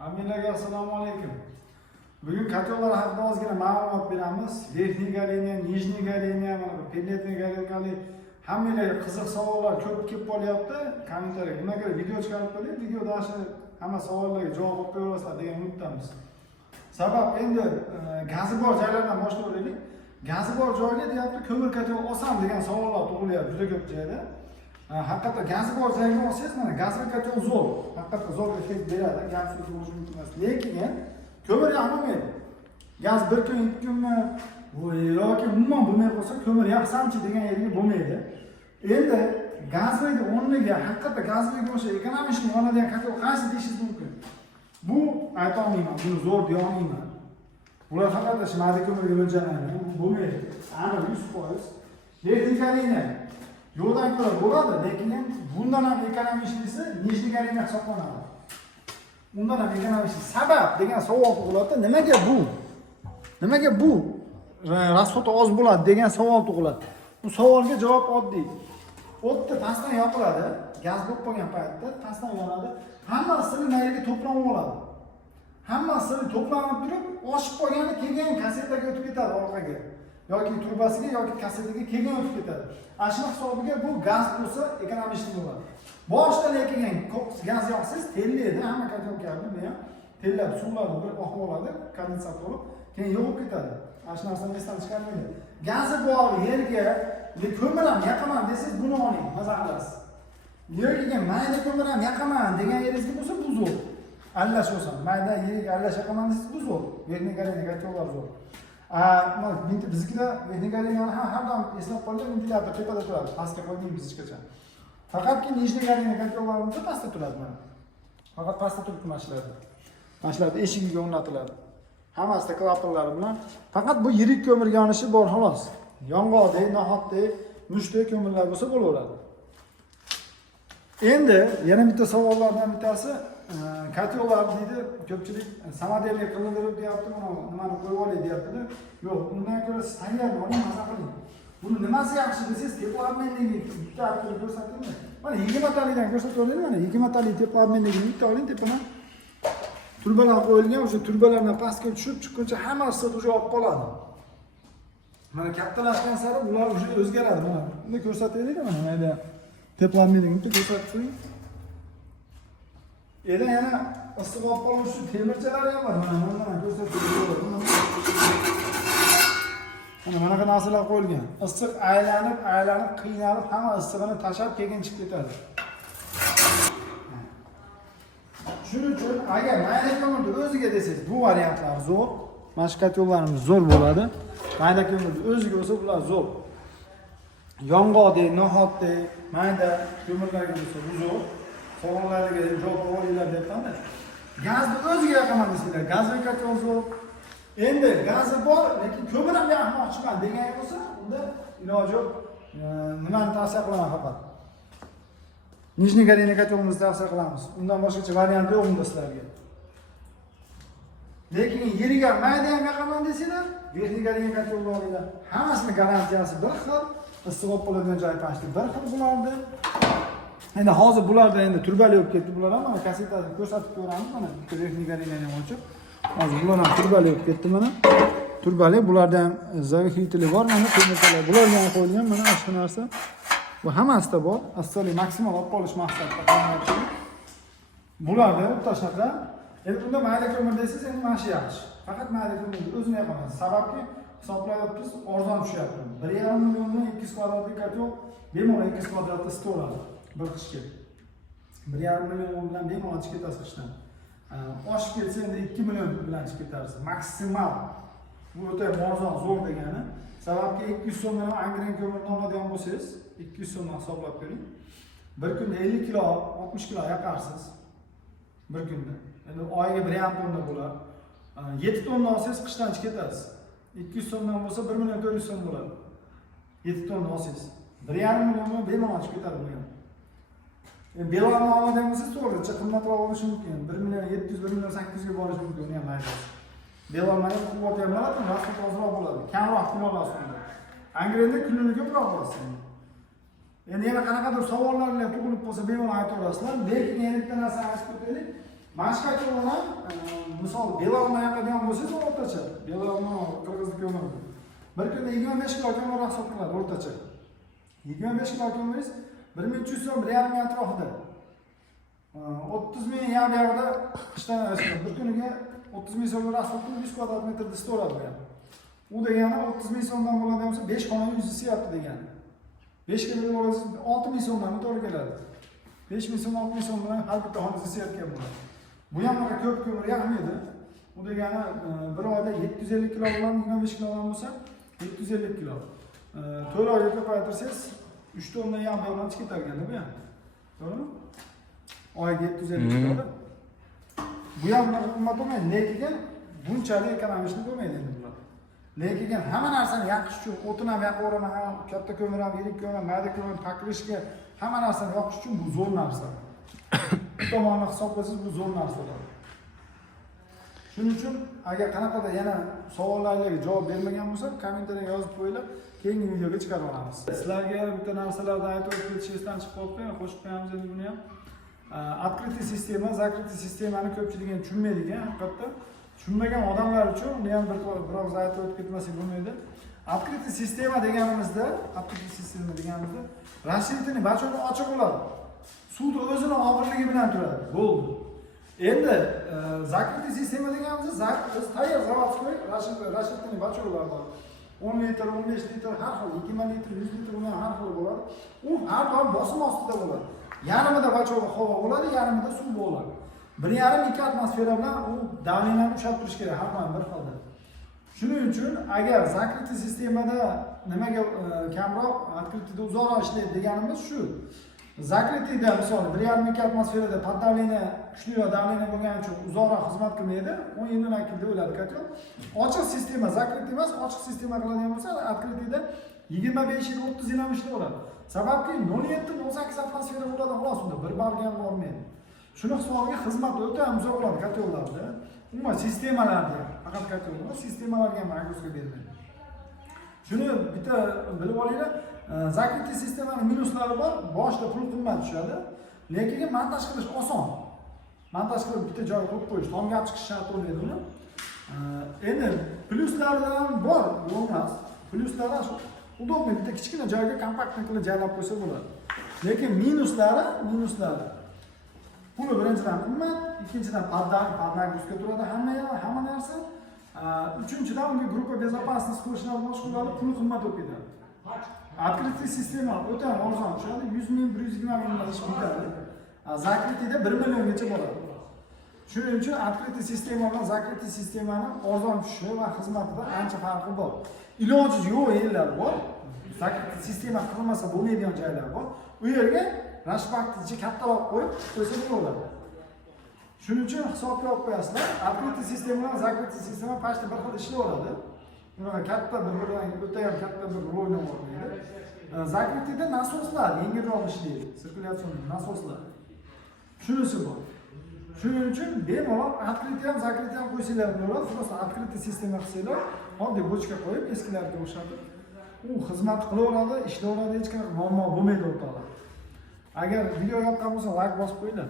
Hammalarga assalomu alaykum. Bugun kataloglar haqida ozgina ma'lumot beramiz. Verniy galeniya, nijniy galeniya, mana pelletniy galeniya hammalarga qiziq savollar ko'p kelib qolyapti kommentariyaga. Bunga ko'ra video chiqarib qo'ydik. Videoda hamma savollarga javob olib qo'yasizlar degan umiddamiz. Sabab endi gazi bor joylardan boshlaylik. Gazi bor joyga deyapti, ko'mir katalog olsam degan savollar tug'ilyapti juda ko'p joyda. Haqiqatda gazi bor joyga olsangiz, mana gazli katalog zo'r. Haqiqatda zo'r effekt beradi. Gazsiz bo'lishi mumkin emas. Lekin ko'mir yoqmaydi. Gaz bir kun, ikki kunmi yoki umuman bo'lmay qolsa, ko'mir yoqsamchi degan yerga bo'lmaydi. Endi gazliga o'rniga haqiqatda gazliga o'sha ekonomishni yonadigan katalog qaysi deyishingiz mumkin. Bu ayta olmayman, buni zo'r deya olmayman. Bular faqat shimali ko'mirga mo'ljallangan, bo'lmaydi. Aniq 100%. Vertikaliy yo'ldan ko'ra bo'ladi, lekin bundan ham ekonomishlisi nijniy galeniya hisoblanadi. Undan ham ekonomishli sabab degan savol tug'iladi. Nimaga bu rasxoti oz bo'ladi degan savol tug'iladi. Bu savolga javob oddiy. O'tda pastdan yoqiladi, gaz bo'lib qolgan paytda pastdan yonadi. Hamma issini mayliga to'planib oladi. Hamma issini to'planib turib, oshib qolganda kelgan kassetaga o'tib ketadi orqaga. Yoki turbasiga yoki kassetaga kelgan o'tib ketadi. Ashna hisobiga bu gaz bo'lsa ekonomishli bo'ladi. Boshda lekin gaz yoqsiz tellaydi, hamma kataloglarni bu ham tellab suvlarni bir oqib oladi, kondensator bo'lib, keyin yo'qib ketadi. Ashna narsani esdan chiqarmaydi. Gazi bor yerga ko'mir ham yoqaman desangiz buni oling, maza qilasiz. Yo'qiga mayda ko'mir ham yoqaman degan yeringizga bo'lsa bu zo'r. Allash bo'lsa, mayda yerga allash yoqaman desangiz bu zo'r. Verniy galeniya kataloglar zo'r. Biznikida verniy galeniyani har doim eslab qolgan ventilator tepada turadi, pastga qo'ymaymiz hech qachon. Faqatki nijniy galeniya kataloglarimizda pastda turadi mana. Faqat pastda turib mashlardi. Mashlardi eshigiga o'rnatiladi. Hammasida klapanlari bilan faqat bu yirik ko'mirga yonishi bor xolos. Yong'oqdek, nohotdek, mushtdek ko'mirlar bo'lsa bo'laveradi. Endi yana bitta savollardan bittasi kataloglar deydi, ko'pchilik samodelga qilindirib deyapti, mana nimani qo'yib olay deyapti. Yo'q, undan ko'ra siz tayyor oling, maza qiling. Buni nimasi yaxshi desangiz, teplamendagi bitta turib ko'rsatingmi? Mana 20 talikdan ko'rsataverdim, mana 20 talik teplamendagi bitta oling, tepadan turbalar qo'yilgan, o'sha turbalardan pastga tushib chiqquncha hammasi o'sha olib qoladi. Mana kattalashgan sari ular o'zgaradi, mana. Buni ko'rsataylik, mana mayda teplamendagi bitta ko'rsatib qo'ying. Yana issiq olib qolish uchun temirchalar ham bor, mana ko'rsatib qo'ying. Mana narsalar qo'yilgan. Issiq aylanib, qiynalib, hamma issig'ini tashab keyin chiqib ketadi. Shuning uchun agar mayda ko'mirni o'ziga desangiz, bu variantlar zo'r. Mashkat yo'llarimiz zo'r bo'ladi. Mayda ko'mirni o'ziga bo'lsa, bular zo'r. Yong'oqdek, nohotdek, mayda ko'mirlarga bo'lsa bu zo'r. Savollarga javob olinglar debman-da. Gazni o'ziga yoqaman desanglar, gazli katalog zo'r. Endi gazi bor, lekin ko'mir ham yoqmoqchiman degan bo'lsa, unda iloji yo'q. Nimani tavsiya qilaman faqat? Nijniy galeniya katalogimizni tavsiya qilamiz. Undan boshqacha variant yo'q unda sizlarga. Lekin yeriga mayda ham yoqaman desanglar, verniy galeniya katalogini olinglar. Hammasini garantiyasi bir xil, issiq olib qoladigan joy pashti bir xil bo'lardi. Endi hozir bularda endi turbali bo'lib ketdi bular ham, mana kassetani ko'rsatib ko'ramiz, mana bitta verniy galeniyani ham ochib. Hozir bular ham turbali bo'lib ketdi mana. Turbali, bularda ham zavihtili bor, mana ko'mirchalar. Bularga ham qo'yilgan mana shu narsa. Bu hammasida bor. Asosiy maksimal olib qolish maqsadida qo'yilgan. Bularda o'ta shunaqa. Endi bunda mayda ko'mir desangiz, endi mana shu yaxshi. Faqat mayda ko'mir o'zini yoqaman. Sababki hisoblayapmiz, arzon tushyapti. 1,5 milliondan 200 kvadratlik katalog bemalol 200 kvadratda istoradi. Bir qishga 1,5 million bilan bemalol chiqib ketasiz qishdan. Oshib ketsa endi 2 million bilan chiqib ketasiz. Maksimal. Bu o'ta arzon, zo'r degani. Sababki 200 so'mdan angren ko'mirni oladigan bo'lsangiz, 200 so'mdan hisoblab ko'ring. Bir kunda 50 kilo, 60 kilo yoqarsiz. Bir kunda. Endi oyiga 1,5 tonna bo'lar. 7 tonna olsangiz qishdan chiqib ketasiz. 200 so'mdan bo'lsa 1 million 400 so'm bo'ladi. 7 tonna olsangiz 1,5 million bemalol chiqib ketadi bu ham. Belarni oladigan bo'lsangiz to'g'ri, qimmatroq bo'lishi mumkin. 1 million 700, 1 million 800 ga borishi mumkin uni ham mayda. Belarni quvvati ham bo'ladi, vaqti ozroq bo'ladi. Kamroq kilolar ustida. Angrenda kunini ko'proq olasiz. Endi yana qanaqadir savollar bilan tug'ilib qolsa bemalol aytaverasizlar. Lekin yana bitta narsa aytib o'taylik. Mashkacho'ni misol belarni yoqadigan bo'lsangiz o'rtacha, belarni qirg'izlik ko'mir. Bir kunda 25 kilo ko'mir hisoblanadi o'rtacha. 25 kilo ko'miringiz 1300 so'm, 1,5 ming atrofida. 30 ming yarda qishdan bir kuniga 30 ming so'm rasm 100 kvadrat metrda istoradi bu ham. U degani 30 ming so'mdan bo'ladigan bo'lsa 5 xona uy isiyapti degani. 5 ga bo'lsa 6 ming so'mdan to'g'ri keladi. 5 ming so'm, 6 ming so'm bilan har bitta xona isiyotgan bo'ladi. Bu ham ko'p ko'mir yaqmaydi. U degani bir oyda 750 kilo bilan 25 kilodan bo'lsa 750 kilo. 4 oyga ko'paytirsangiz 3 tonna ham bilan chiqib ketadi bu ham. To'g'rimi? Oyga 750 kilo. Bu ham qimmat bo'lmaydi, lekin bunchalik ekonomishni bo'lmaydi endi bular. Lekin hamma narsani yoqish uchun o'tin ham yoqaverama, katta ko'mir ham, yirik ko'mir, mayda ko'mir paqirishga hamma narsani yoqish uchun bu zo'r narsa. Tomonni hisoblasangiz bu zo'r narsalar. Shuning uchun agar qanaqadir yana savollarga javob bermagan bo'lsam, kommentariyga yozib qo'yinglar, keyingi videoga chiqarib olamiz. Sizlarga bitta narsalarni aytib ketishingizdan chiqib qolibdi, qo'shib qo'yamiz endi buni ham. Открытый sistema, закрытый sistemani ko'pchilik ham tushunmaydigan, haqiqatda. Tushunmagan odamlar uchun uni ham biroz aytib o'tib ketmasak bo'lmaydi. Открытый sistema deganimizda, расширительный bachoni ochiq bo'ladi. Suvni o'zini og'irligi bilan turadi. Bo'ldi. Endi закрытый sistema deganimizda biz tayyor zavodskiy расширительный bachonlar bor. 10 litr, 15 litr, har xil 20 litr, 100 litr bilan har xil bo'ladi. U har doim bosim ostida bo'ladi. Yarmida bachova havo bo'ladi, yarmida suv bo'ladi. 1,5-2 atmosfera bilan u давлениeni ushlab turish kerak har doim bir xilda. Shuning uchun agar закрытый sistemada nimaga kamroq, открытыйda uzoqroq ishlaydi deganimiz shu. Закрытыйda misol 1,5-2 atmosferada поддавление kuchliroq давление bo'lgani uchun uzoqroq xizmat qilmaydi, 10 yildan akilda o'ladi kotел. Ochiq sistema закрытый emas, ochiq sistema qiladigan bo'lsa, открытыйda 25 yil, 30 yil ham ishlayveradi. Sababki 17-18 atmosfera bo'ladi, xolos unda bir barga ham bormaydi. Shuni hisobiga xizmat o'ta ham uzoq bo'ladi kotellarda. Umuman sistemalarda, faqat kotellar, sistemalarga ham nagruska bermaydi. Shuni bitta bilib olinglar, закрытый sistemaning minuslari bor, boshida pul qimmat tushadi, lekin montaj qilish oson. Montaj qilib bitta joyga qo'yib qo'yish, tomga chiqish shart bo'lmaydi uni. Endi plyuslari ham bor, bo'lmas. Plyuslari udobniy, bitta kichkina joyga kompaktni qilib joylab qo'ysa bo'ladi. Lekin minuslari puli birinchidan qimmat, ikkinchidan podnagruska turadi hamma narsa. Uchinchidan unga gruppa безопасность qilishlar boshqalarga puli qimmat bo'lib ketadi. Открытый sistema o'ta arzon tushadi, 100 ming, 120 mingdan ish bitadi. Закрытыйda 1 milliongacha boradi. Shuning uchun открытый sistema bilan закрытый sistemani arzon tushishi va xizmatida ancha farqi bor. Iloji yo'q yerlar bor. Закрытый sistema qilmasa bo'lmaydigan joylar bor. U yerga rashbakni kattaroq qo'yib qo'ysa bo'ladi. Shuning uchun hisobga olib qo'yasizlar. Открытый sistema bilan закрытый sistema pastda bir xil ishlayveradi. Bunaqa katta bir-biridan o'ta ham katta bir rolni o'ynaydi. Закрытыйda nasoslar yengilroq ishlaydi. Sirkulyatsiyon nasoslar. Shunisi bor. Shuning uchun bemalol открытый ham, закрытый ham qo'ysanglar bo'ladi. Просто открытый sistema qilsanglar, oddiy bochka qo'yib eskilarga o'xshatib, u xizmat qilaveradi, ishlayveradi, hech qanaqa muammo bo'lmaydi o'rtoqlar. Agar video yoqqan bo'lsa, like bosib qo'yinglar.